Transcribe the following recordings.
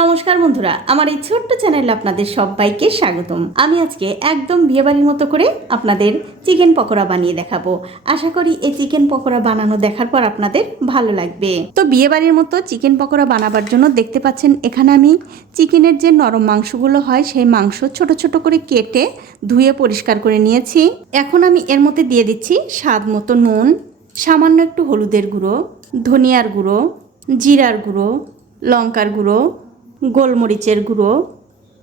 নমস্কার বন্ধুরা, আমার এই ছোট্ট চ্যানেলে আপনাদের সবাইকে স্বাগতম। আমি আজকে একদম বিয়েবাড়ির মতো করে আপনাদের চিকেন পকোড়া বানিয়ে দেখাবো। আশা করি এই চিকেন পকোড়া বানানো দেখার পর আপনাদের ভালো লাগবে। তো বিয়েবাড়ির মতো চিকেন পকোড়া বানাবার জন্য দেখতে পাচ্ছেন এখানে আমি চিকেনের যে নরম মাংসগুলো হয় সেই মাংস ছোট ছোট করে কেটে ধুয়ে পরিষ্কার করে নিয়েছি। এখন আমি এর মধ্যে দিয়ে দিচ্ছি স্বাদ মতো নুন, সামান্য একটু হলুদের গুঁড়ো, ধনিয়ার গুঁড়ো, জিরার গুঁড়ো, লঙ্কার গুঁড়ো, গোলমরিচের গুঁড়ো।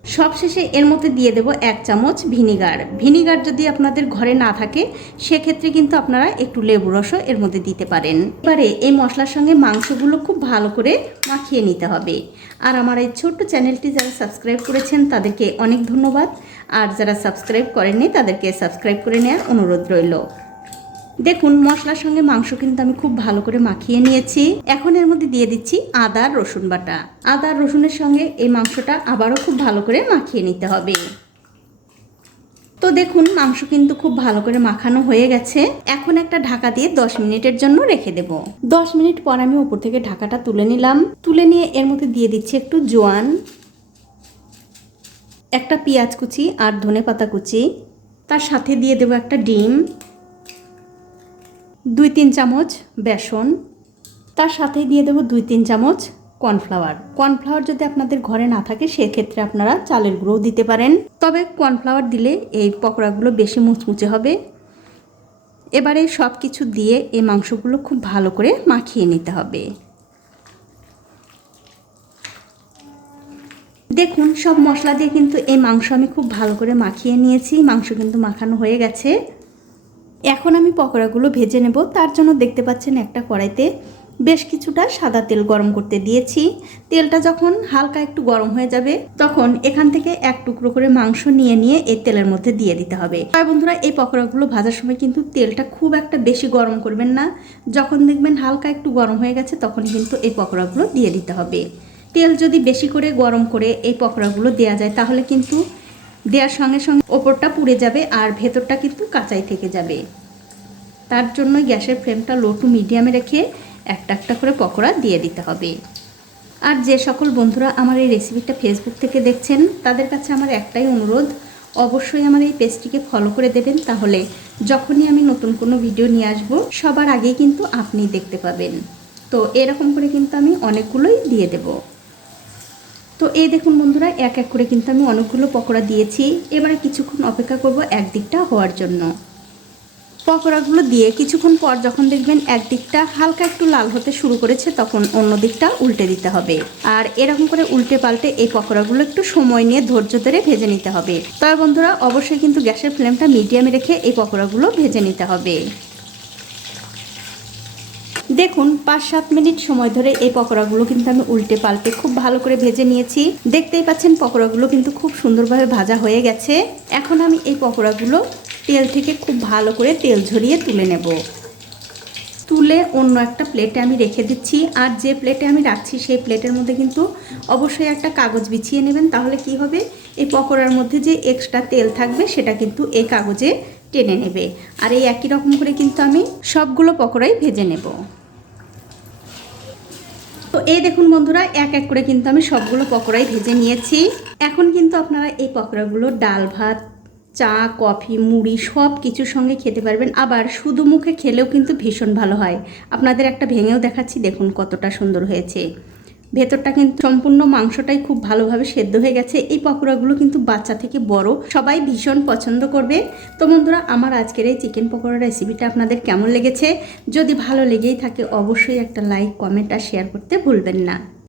সবশেষে এর মধ্যে দিয়ে দেব 1 চামচ ভিনিগার। ভিনিগার যদি আপনাদের ঘরে না থাকে সেক্ষেত্রে কিন্তু আপনারা একটু লেবু রসও এর মধ্যে দিতে পারেন। এবারে এই মশলার সঙ্গে মাংসগুলো খুব ভালো করে মাখিয়ে নিতে হবে। আর আমার এই ছোট্ট চ্যানেলটি যারা সাবস্ক্রাইব করেছেন তাদেরকে অনেক ধন্যবাদ, আর যারা সাবস্ক্রাইব করেননি তাদেরকে সাবস্ক্রাইব করে নেওয়ার অনুরোধ রইল। দেখুন মশলার সঙ্গে মাংস কিন্তু আমি খুব ভালো করে মাখিয়ে নিয়েছি। এখন এর মধ্যে দিয়ে দিচ্ছি আদা রসুন বাটা। আদা রসুনের সঙ্গে এই মাংসটা আবারও খুব ভালো করে মাখিয়ে নিতে হবে। তো দেখুন মাংস কিন্তু খুব ভালো করে মাখানো হয়ে গেছে। এখন একটা ঢাকা দিয়ে 10 মিনিটের জন্য রেখে দেব। 10 মিনিট পর আমি উপর থেকে ঢাকাটা তুলে নিলাম। তুলে নিয়ে এর মধ্যে দিয়ে দিচ্ছি একটু জোয়ান, একটা পেঁয়াজ কুচি আর ধনেপাতা কুচি, তার সাথে দিয়ে দেব একটা ডিম, 2-3 চামচ বেসন, তার সাথে দিয়ে দেবো 2-3 চামচ কর্নফ্লাওয়ার। কর্নফ্লাওয়ার যদি আপনাদের ঘরে না থাকে সেক্ষেত্রে আপনারা চালের গুঁড়োও দিতে পারেন, তবে কর্নফ্লাওয়ার দিলে এই পকোড়াগুলো বেশি মুচমুচে হবে। এবারে সব কিছু দিয়ে এই মাংসগুলো খুব ভালো করে মাখিয়ে নিতে হবে। দেখুন সব মশলা দিয়ে কিন্তু এই মাংস আমি খুব ভালো করে মাখিয়ে নিয়েছি। মাংস কিন্তু মাখানো হয়ে গেছে। এখন আমি পকোড়াগুলো ভেজে নেব। তার জন্য দেখতে পাচ্ছেন একটা কড়াইতে বেশ কিছুটা সাদা তেল গরম করতে দিয়েছি। তেলটা যখন হালকা একটু গরম হয়ে যাবে তখন এখান থেকে এক টুকরো করে মাংস নিয়ে এই তেলের মধ্যে দিয়ে দিতে হবে। আর বন্ধুরা এই পকোড়াগুলো ভাজার সময় কিন্তু তেলটা খুব একটা বেশি গরম করবেন না। যখন দেখবেন হালকা একটু গরম হয়ে গেছে তখন কিন্তু এই পকোড়াগুলো দিয়ে দিতে হবে। তেল যদি বেশি করে গরম করে এই পকোড়াগুলো দেওয়া যায় তাহলে কিন্তু দেওয়ার সঙ্গে সঙ্গে ওপরটা পুড়ে যাবে আর ভেতরটা কিন্তু কাঁচাই থেকে যাবে। তার জন্য গ্যাসের ফ্লেমটা লো টু মিডিয়ামে রেখে একটা একটা করে পকোড়া দিয়ে দিতে হবে। আর যে সকল বন্ধুরা আমার এই রেসিপিটা ফেসবুক থেকে দেখছেন তাদের কাছে আমার একটাই অনুরোধ, অবশ্যই আমার এই পেজটিকে ফলো করে দেবেন, তাহলে যখনই আমি নতুন কোনো ভিডিও নিয়ে আসব সবার আগেই কিন্তু আপনি দেখতে পাবেন। তো এরকম করে কিন্তু আমি অনেকগুলোই দিয়ে দেব। তো এই দেখুন বন্ধুরা এক এক করে কিন্তু আমি অনেকগুলো পকোড়া দিয়েছি। এবারে কিছুক্ষণ অপেক্ষা করব একদিকটা হওয়ার জন্য। পকোড়াগুলো দিয়ে কিছুক্ষণ পর যখন দেখবেন একদিকটা হালকা একটু লাল হতে শুরু করেছে তখন অন্য দিকটা উল্টে দিতে হবে। আর এরকম করে উল্টে পাল্টে এই পকোড়াগুলো একটু সময় নিয়ে ধৈর্য ধরে ভেজে নিতে হবে। তবে বন্ধুরা অবশ্যই কিন্তু গ্যাসের ফ্লেমটা মিডিয়ামে রেখে এই পকোড়াগুলো ভেজে নিতে হবে। দেখুন 5-7 মিনিট সময় ধরে এই পকোড়াগুলো কিন্তু আমি উল্টে পাল্টে খুব ভালো করে ভেজে নিয়েছি। দেখতেই পাচ্ছেন পকোড়াগুলো কিন্তু খুব সুন্দরভাবে ভাজা হয়ে গেছে। এখন আমি এই পকোড়াগুলো তেল থেকে খুব ভালো করে তেল ঝরিয়ে তুলে নেব। তুলে অন্য একটা প্লেটে আমি রেখে দিচ্ছি। আর যে প্লেটে আমি রাখছি সেই প্লেটের মধ্যে কিন্তু অবশ্যই একটা কাগজ বিছিয়ে নেবেন, তাহলে কি হবে এই পকোড়ার মধ্যে যে এক্সট্রা তেল থাকবে সেটা কিন্তু এই কাগজে টেনে নেবে। আর এই একই রকম করে কিন্তু আমি সবগুলো পকোড়াই ভেজে নেব। তো এই দেখুন বন্ধুরা এক এক করে কিন্তু আমি সবগুলো পকোড়াই ভেজে নিয়েছি। এখন কিন্তু আপনারা এই পকোড়াগুলো ডাল ভাত, চা, কফি, মুড়ি সব কিছুর সঙ্গে খেতে পারবেন। আবার শুধু মুখে খেলেও কিন্তু ভীষণ ভালো হয়। আপনাদের একটা ভেঙেও দেখাচ্ছি, দেখুন কতটা সুন্দর হয়েছে। ভেতরটা কিন্তু সম্পূর্ণ মাংসটাই খুব ভালোভাবে সেদ্ধ হয়ে গেছে। এই পকোড়াগুলো কিন্তু বাচ্চা থেকে বড় সবাই ভীষণ পছন্দ করবে। তো বন্ধুরা আমার আজকের এই চিকেন পকোড়া রেসিপিটা আপনাদের কেমন লেগেছে? যদি ভালো লেগেই থাকে অবশ্যই একটা লাইক, কমেন্ট আর শেয়ার করতে ভুলবেন না।